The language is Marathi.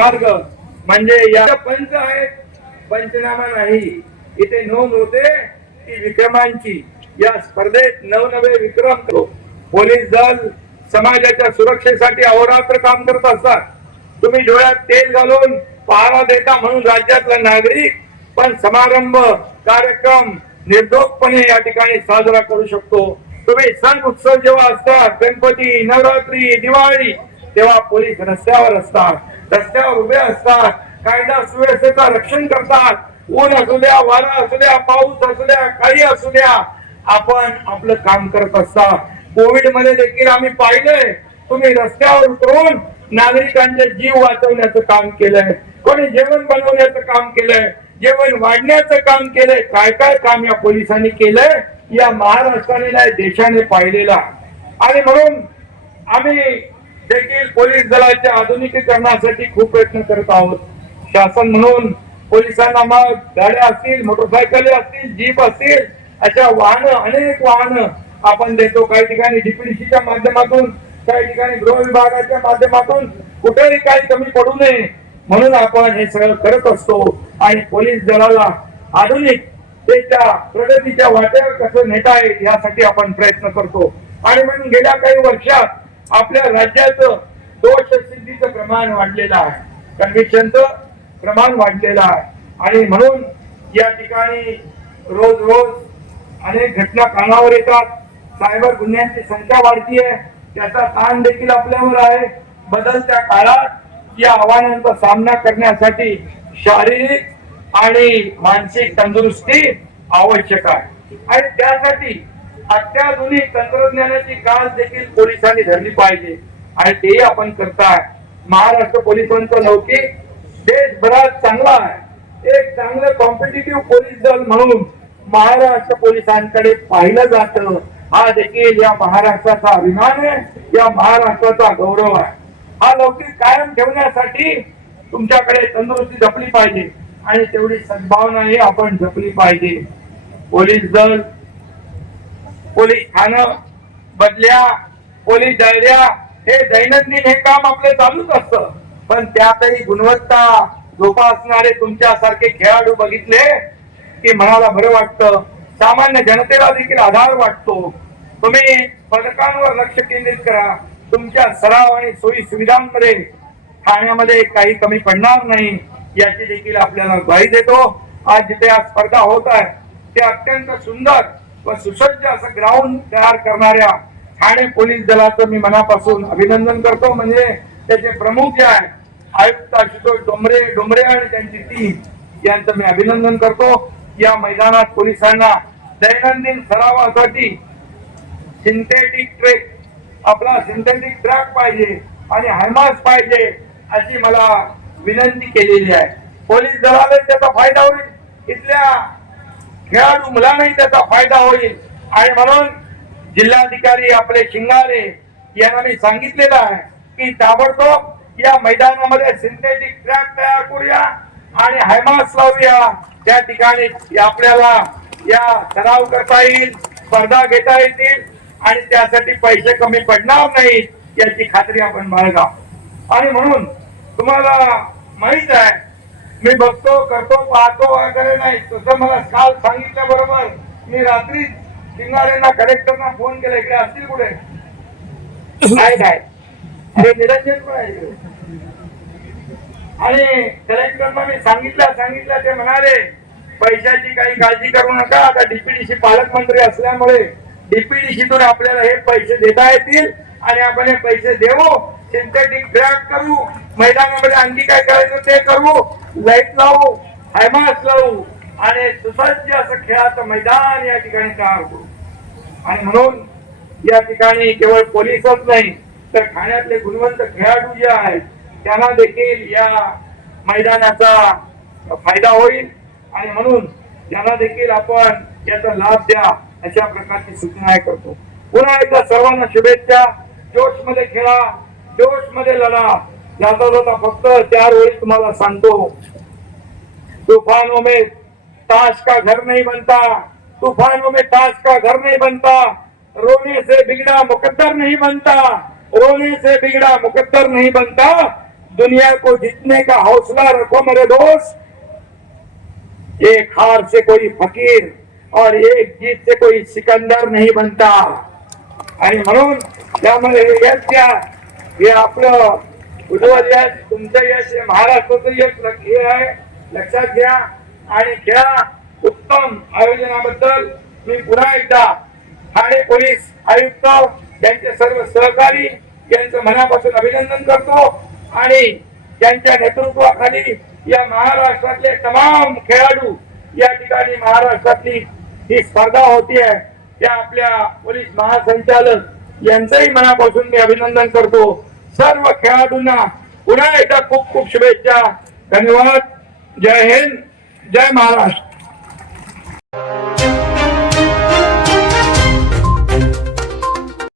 मार्ग. म्हणजे या पंच आहेत पंचनामा नाही. इथे नोंद होते की विक्रमांची. या स्पर्धेत नवनवे विक्रम. पोलीस दल समाजाच्या सुरक्षेसाठी अहोरात्र काम करत असतात. तुम्ही डोळ्यात तेल घालून पहारा देता म्हणून राज्यातला नागरिक पण समारंभ कार्यक्रम निर्दोषपणे या ठिकाणी साजरा करू शकतो. तुम्ही सण उत्सव जेव्हा असतात गणपती नवरात्री दिवाळी तेव्हा पोलीस रस्त्यावर असतात. रस्त्यावर उभे असतात. कायदा सुव्यवस्थेचं रक्षण करतात. ऊन असू द्या वारा असू द्या पाऊस असू द्या काही असू द्या. आपण आपलं काम करत असता कोविडमध्ये देखील आम्ही पाहिलंय. तुम्ही रस्त्यावर उतरून नागरिकांचे जीव वाचवण्याचं काम केलंय. कोणी जेवण बनवण्याचं काम केलंय. जेवण वाढण्याचं काम केलंय. काय काय काम या पोलिसांनी केलंय? या महाराष्ट्राने नाही देशाने पाहिलेला आणि म्हणून आम्ही देखील पोलीस दलाच्या आधुनिकीकरणासाठी खूप प्रयत्न करत आहोत. शासन म्हणून पोलिसांना मग गाड्या असतील मोटरसायकली असतील जीप असतील अशा वाहन अनेक वाहन आपण देतो. काही ठिकाणी डीपीडीसीच्या माध्यमातून काही ठिकाणी गृह विभागाच्या माध्यमातून कुठेही काही कमी पडू नये म्हणून आपण हे सगळं करत असतो. आणि पोलीस दलाला आधुनिक त्याच्या प्रगतीच्या वाट्यावर कसं नेता येईल यासाठी आपण प्रयत्न करतो. आणि म्हणून गेल्या काही वर्षात आपल्या राज्याचं दोष सिद्धीचं प्रमाण वाढलेलं आहे. कन्व्हिक्शनचं प्रमाण वाढलेलं आहे. आणि म्हणून या ठिकाणी रोज रोज अनेक घटना कानावर येतात. सायबर गुन्ह्यांची संख्या वाढतीये. त्याचा ताण देखील आपल्यावर आहे. बदलत्या काळात या आव्हानांचा सामना करण्यासाठी शारीरिक आणि मानसिक तंदुरुस्ती आवश्यक आहे. आणि त्यासाठी अत्याधुनिक तंत्रज्ञानाची काळ देखील पोलिसांनी धरली पाहिजे. आणि तेही आपण करताय. महाराष्ट्र पोलिसांचं लौकिक देशभरात चांगला आहे. एक चांगलं कॉम्पिटेटिव्ह पोलीस दल म्हणून महाराष्ट्र पोलिसांकडे पाहिलं जात. हा देखील या महाराष्ट्राचा अभिमान आहे. या महाराष्ट्राचा गौरव आहे. हा लौकिक कायम ठेवण्यासाठी तुमच्याकडे तंदुरुस्ती जपली पाहिजे. आणि तेवढी सद्भावनाही आपण जपली पाहिजे. पोलीस दल पोलीस ठाणं बदल्या पोलीस डायऱ्या हे दैनंदिन हे काम आपले चालूच असतं. पण त्यातही गुणवत्ता जोपासणारे तुमच्यासारखे खेळाडू बघितले की मनाला बरं वाटतं. सामान्य जनतेला देखील आधार वाटतो. तुम्ही पदकांवर लक्ष केंद्रित करा. तुमच्या सराव आणि सोयी सुविधांमध्ये ठाण्यामध्ये काही कमी पडणार नाही याची देखील आपल्याला ग्वाही देतो. आज जिथे आज स्पर्धा होत आहे ते अत्यंत सुंदर व सुसज्ज असं ग्राउंड तयार करणाऱ्या ठाणे पोलीस दलाचं मी मनापासून अभिनंदन करतो. म्हणजे त्याचे प्रमुख जे आहे आयुक्त आशुतोष डोंबरे डोंबरे आणि त्यांची टीम यांचं मी अभिनंदन करतो. या मैदानात पोलिसांना दैनंदिन सरावासाठी सिंथेटिक ट्रेक आपला सिंथेटिक ट्रॅक पाहिजे आणि हायमास पाहिजे अशी मला विनंती केलेली आहे. पोलीस दलाला त्याचा फायदा होईल. इथल्या खेळाडू मुलांनाही त्याचा फायदा होईल. आणि म्हणून जिल्हाधिकारी आपले शिंगारे यांना मी सांगितलेलं आहे की ताबडतोब या मैदानामध्ये सिंथेटिक ट्रॅक तयार करूया आणि हायमास लावूया. त्या ठिकाणी आपल्याला या सराव करता येईल स्पर्धा घेता येतील आणि त्यासाठी पैसे कमी पडणार नाहीत याची खात्री आपण बाळगा आणि म्हणून तुम्हाला माहीत आहे मी बघतो करतो पाहतो वगैरे नाही. तसं मला काल सांगितल्या बरोबर. मी रात्री शिंगारेंना कलेक्टरना फोन केला इकडे असतील कुठे? काय काय अरे निरंजन पण आहे आणि कलेक्टरना मी सांगितलं सांगितलं ते म्हणाले पैशाची काही काळजी करू नका आता डीपीडीसी पालकमंत्री असल्यामुळे डीपीडीसीतून आपल्याला हे पैसे देता येतील आणि आपण हे पैसे देऊ. सिंथेटिक ट्रॅक करू. मैदानामध्ये आणखी काय करायचं ते करू. लाइट लावू हायमास लावू आणि सुसज्ज असं खेळाचं मैदान या ठिकाणी तयार करू आणि म्हणून या ठिकाणी केवळ पोलीसच नाही तर ठाण्यातले गुणवंत खेळाडू जे आहेत त्यांना देखील या मैदानाचा फायदा होईल. आणि म्हणून त्यांना देखील आपण याचा लाभ द्या अशा प्रकारची सूचना करतो. पुन्हा एकदा सर्वांना शुभेच्छा. जोशमध्ये खेळा जोशमध्ये लढा. जाता जाता फक्त चार वेळी तुम्हाला सांगतो. तूफानों में ताश का घर नहीं बनता? तूफानों में ताश का घर नहीं बनता? रोने से बिगड़ा मुकद्दर नहीं बनता। रोने से बिगड़ा मुकद्दर नहीं बनता। दुनिया को जीतने का हौसला रखो मेरे दोस्त। एक हार से कोई फकीर और एक जीत से कोई सिकंदर नहीं बनता। आणि म्हणून त्यामध्ये हे आपलं उज्ज्वल यश तुमचं यश हे महाराष्ट्राचं यश लक- हे आहे. लक्षात घ्या आणि खेळा उत्तम आयोजनाबद्दल. मी पुन्हा एकदा ठाणे पोलीस आयुक्त यांचे सर्व सहकारी यांचं मनापासून अभिनंदन करतो आणि त्यांच्या नेतृत्वाखाली या महाराष्ट्रातले तमाम खेळाडू या ठिकाणी महाराष्ट्रातली ही स्पर्धा होती आहे त्या आपल्या पोलीस महासंचालक यांचंही मनापासून मी अभिनंदन करतो. सर्व खेळाडूंना पुन्हा एकदा खूप खूप शुभेच्छा. धन्यवाद. जय हिंद. जय महाराष्ट्र.